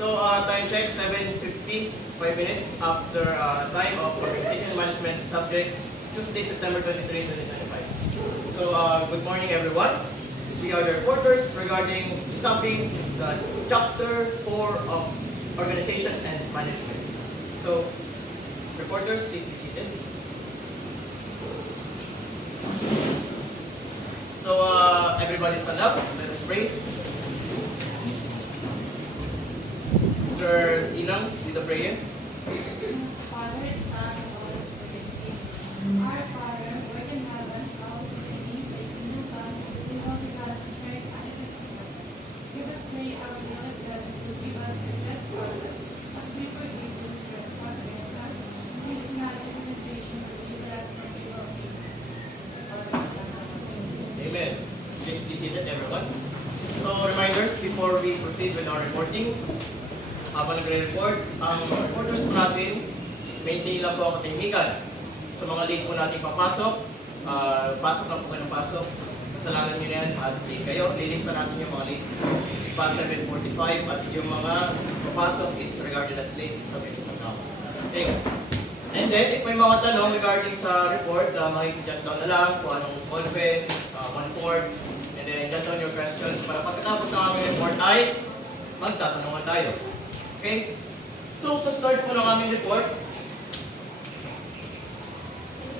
So, time check, 7:50, 5 minutes after time of organization management subject, Tuesday, September 23, 2025. So, good morning everyone. We are the reporters regarding staffing the chapter 4 of organization and management. So, reporters, please be seated. So, everybody stand up. Let us pray. Mr. Inang, lead the prayer. Father, Son, and Holy Spirit. Our Father, who art in heaven, hallowed be thy name. Thy kingdom come, thy will be done on earth as it is in heaven. Give us today our daily bread, and forgive us our trespasses, as we forgive those who trespass against us. And lead us not into temptation, but deliver us from evil. Amen. Please be seated, everyone. So, reminders before we proceed with our reporting. Habang nagre-report, ang reporters po natin, maintain lang po ang katahimikan. Sa mga late po natin papasok, pasok lang po kayo ng pasok. Kasalanan nyo na yan at kayo. Lilista natin yung mga late. It's past 7:45 at yung mga papasok is regarded as late. Sabi ko sa tao. Okay. And then, if may mga tanong regarding sa report, makikijot down na lang kung anong convent, 1/4, and then jot down your questions para pagkatapos ng aming report ay magtatanungan tayo. Okay? So, sa start po ng aming report,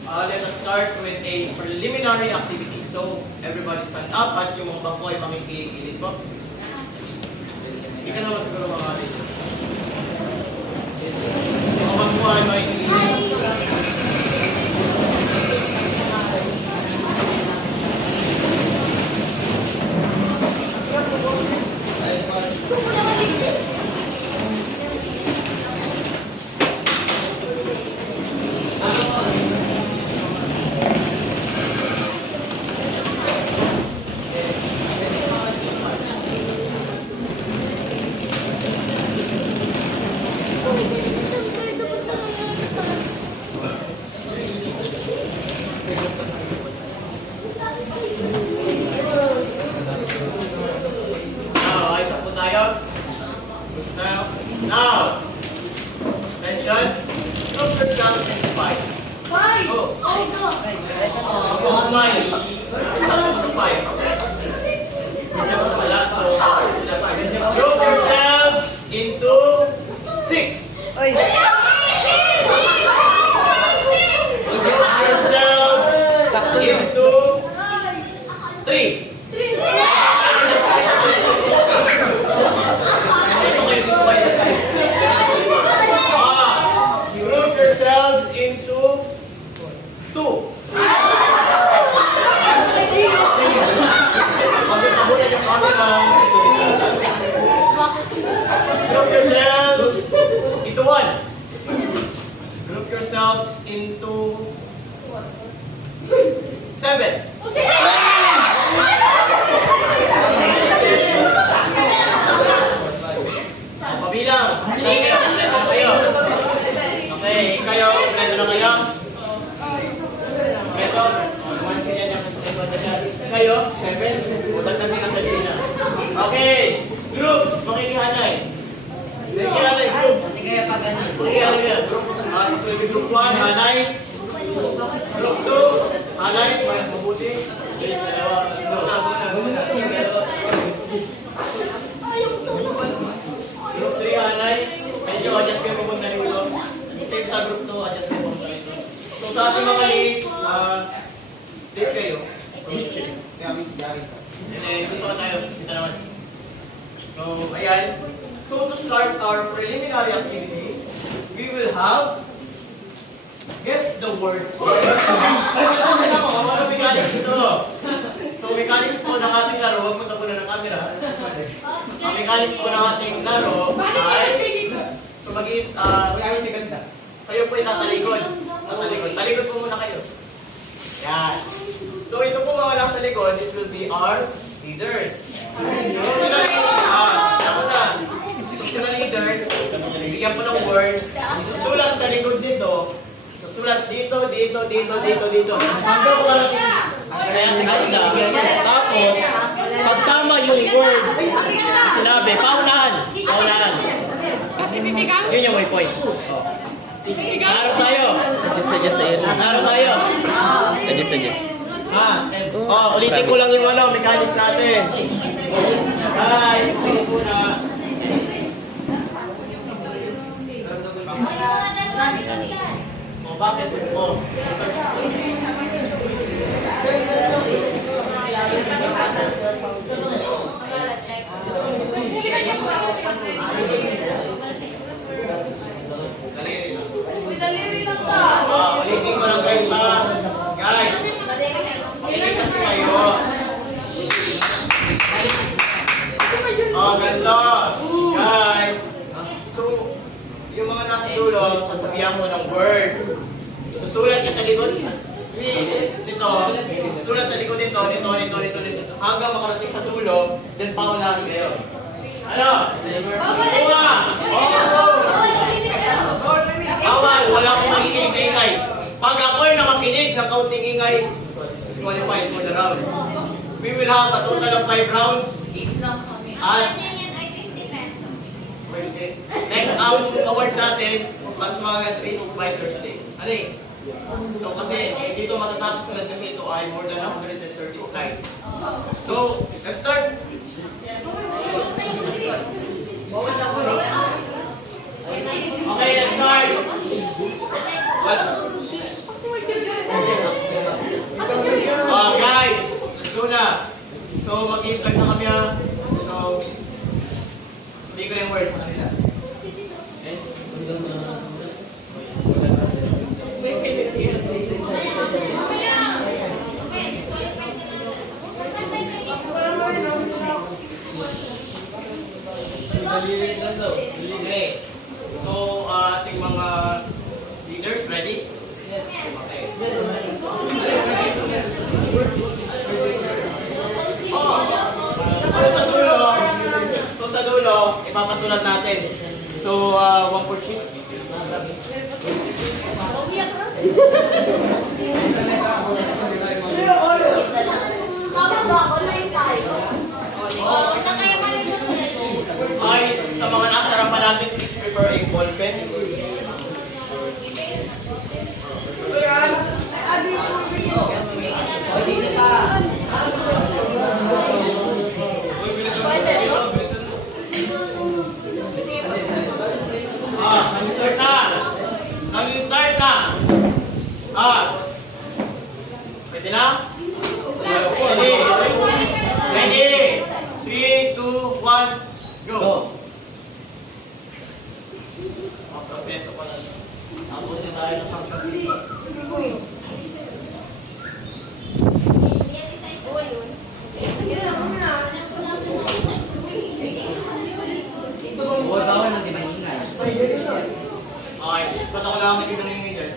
let us start with a preliminary activity. So, everybody stand up at yung mga bangko ay makikilig po. Hindi ka naman siguro mga alin. Yung mga bangko ay makikilig. Now, attention. Group yourself into 5. Go. Oh my. Yourself into 5. Group yourselves into 6. Group yourselves into 3. Group yourselves into 2. Group yourselves into 1. Group yourselves into 7. Pabilang. Okay, kayo, kompleto na kayo? Kompleto? Umalis ka dyan, sa likod na siya. Kayo, 7? Utag na din ang salina. Okay, groups, makikihanay. Makikihanay, groups. Makikihanay yan. This will be group 1, hanay. Group 2, hanay, mabuti. Group 3, hanay. Medyo adjust kayo pupunta dito. Same sa group 2, adjust kayo pumunta dito. So sa ating mga late, late kayo. And then, gusto ka tayo. Kita naman. So, ayan. So, to start our preliminary activity, we will have guess the word. Ano mechanics ito? So, mechanics po ng ating laro. Huwag mo tapunan ng camera. Ang mechanics po ng ating laro ay so, kayo po ay tatalikod. Talikod po muna kayo. Yan. So, ito po mga nasa likod, this will be our leaders. So, sila leaders, bigyan po ng word, isusulat sa likod nito, isusulat dito. Hanggang po karating. Tapos, pag tama yung word, sinabi, paunahan. Yun yung may point. Harap tayo. Adjust sa area. Harap tayo. Adjust. Ulitin ko lang yung mechanics natin. Guys, ulitin ko na. Bakit? Ulitin ko lang guys ha. Guys, makinig kasi kayo. Ganito. Guys, so, yung mga nasa dulo, sasabihan ko ng word. Susulat ka sa likod. Dito, susulat sa likod dito, hanggang makarating sa dulo, then paunahin kayo. Ano? Kuha! Bawal, wala akong makikinig na ingay. Pag ako'y nakakinig ng kaunting ingay, disqualified for the round. We will have a total of 5 rounds. At next award sa atin, para sa mga is Fighters Day. Ano eh? So kasi dito matatapos ulit kasi ito ay more than 130 slides. So, let's start! Okay, let's start! Guys, Luna. So, mag-i-start na kami ha. So, sabihin ko na yung words sa kanila. Okay. So, ating mga leaders, ready? Yes. Okay. So sa dulo, ipapasulat natin. So, one per sheet. Ay, sa mga nasa harapan natin, please prepare a ball pen. Nag-start na. Pwede na? Ready? 3, 2, 1, go! Proseso pa lang. Abutin tayo ng sanction. Okay, ba't ako lang yung nangyayari dyan?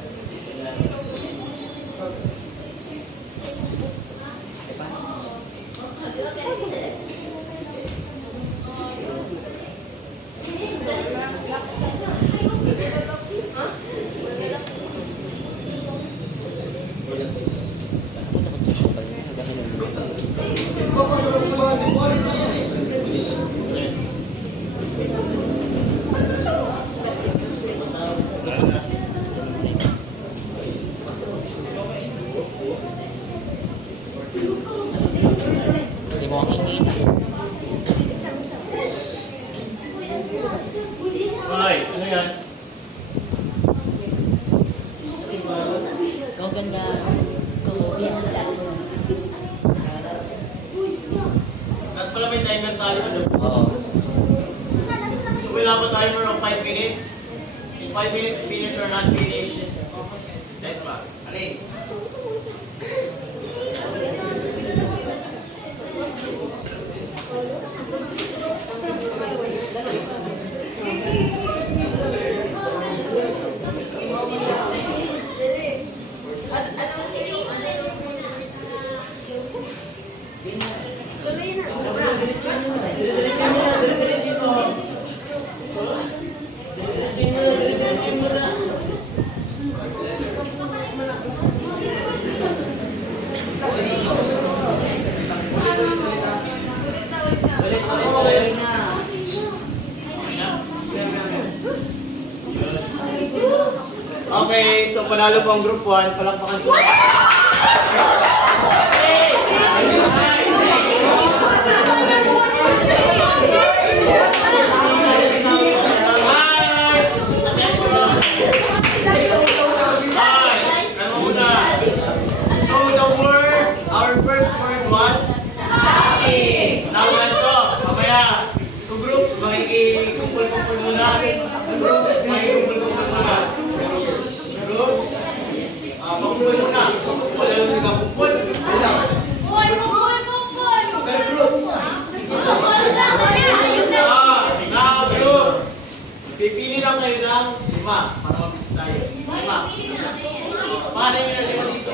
Hindi mo ang hingin. Ay, ano yan? Kau ganda. Kau At pala may timer tayo, ano? Oo. So we'll have a timer of 5 minutes. In 5 minutes, finish or not finish. Set ba? Alin? Okay, so panalo po ang group 1. Palakpakan po. Our first word was happy. Naman ko, mamaya, two groups, makikikumpul-kumpul muna. Two groups, makikikumpul-kumpul muna. Groups, makumpul muna. Wala lang nagkakumpul. Now groups, pipili lang kayo ng 5 para mabilis tayo. 5. Paano yung 5 dito?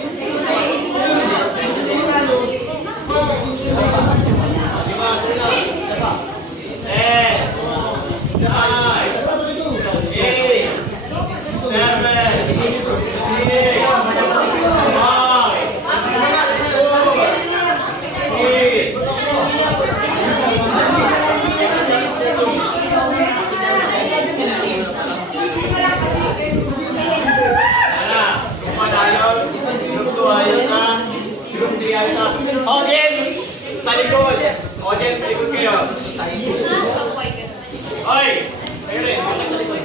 Audience! Sa likod! Audience, sa likod kayo! Oy! Kayo rin, bakit sa likod?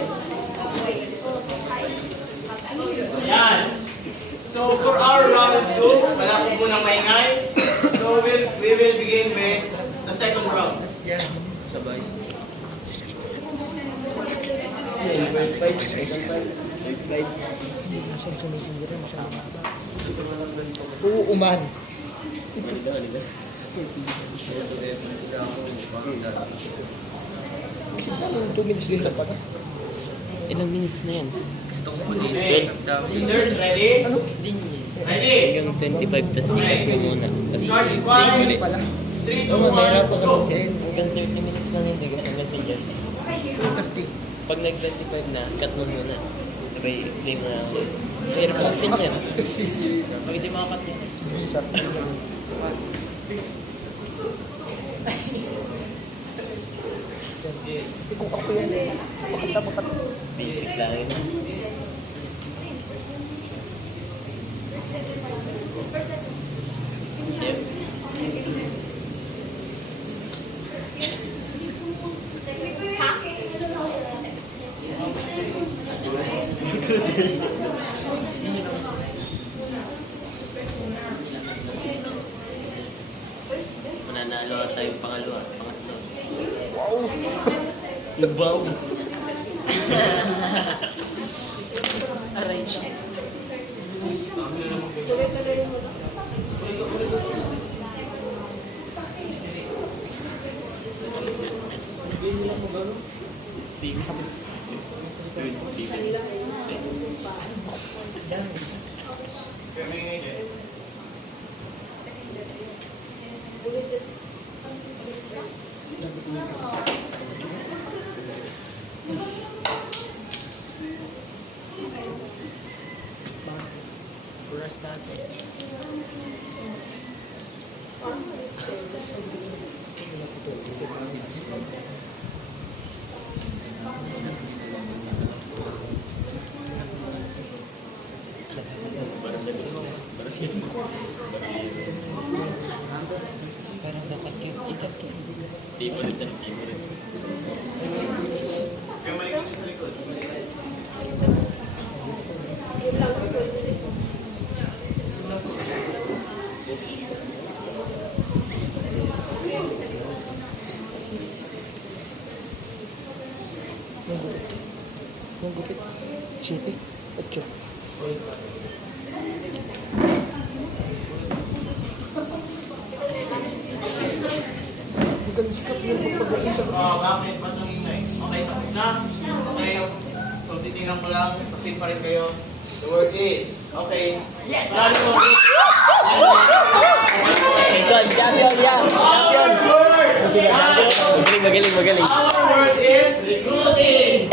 Ayan! So, for our round of 2, wala po munang maingay. So, we will begin with the second round. Sabay. Uuman. Kasi 2 minutes din lang pala. Ilang minutes na yan? Okay. Leaders, ready? Ready? Hanggang 25, tas ikot ka muna. Tas Start in break 5, ulit. 3, 2, Oo, mahirapan 1, ka go! kasi. Hanggang 30 minutes lang yun. Hanggang sa dyan. 2:30. Pag nag-25 na, cut mo muna. Play mo na ako. So, hirap mag-send yan. Bakit di makakat yan? Isa. Kung ako yan eh. Pakita. Basic lang yun. Yep. Mananalo at tayong pangatlo. Wow! Lubaw. Arranged. Parang dapat yung stop to. Di mo rin tayo siguro. Kaya malikot sa likod. Yung gupit. 7. 8. Bukan sikap yung pagpagawin sa Bakit? Ba't nang ingay? Okay, tapos na? Okay. So, titingnan ko lang. Proceed pa rin kayo. The word is, okay. Marami po. So, champion yan! Our word! Magaling. Our word is recruiting.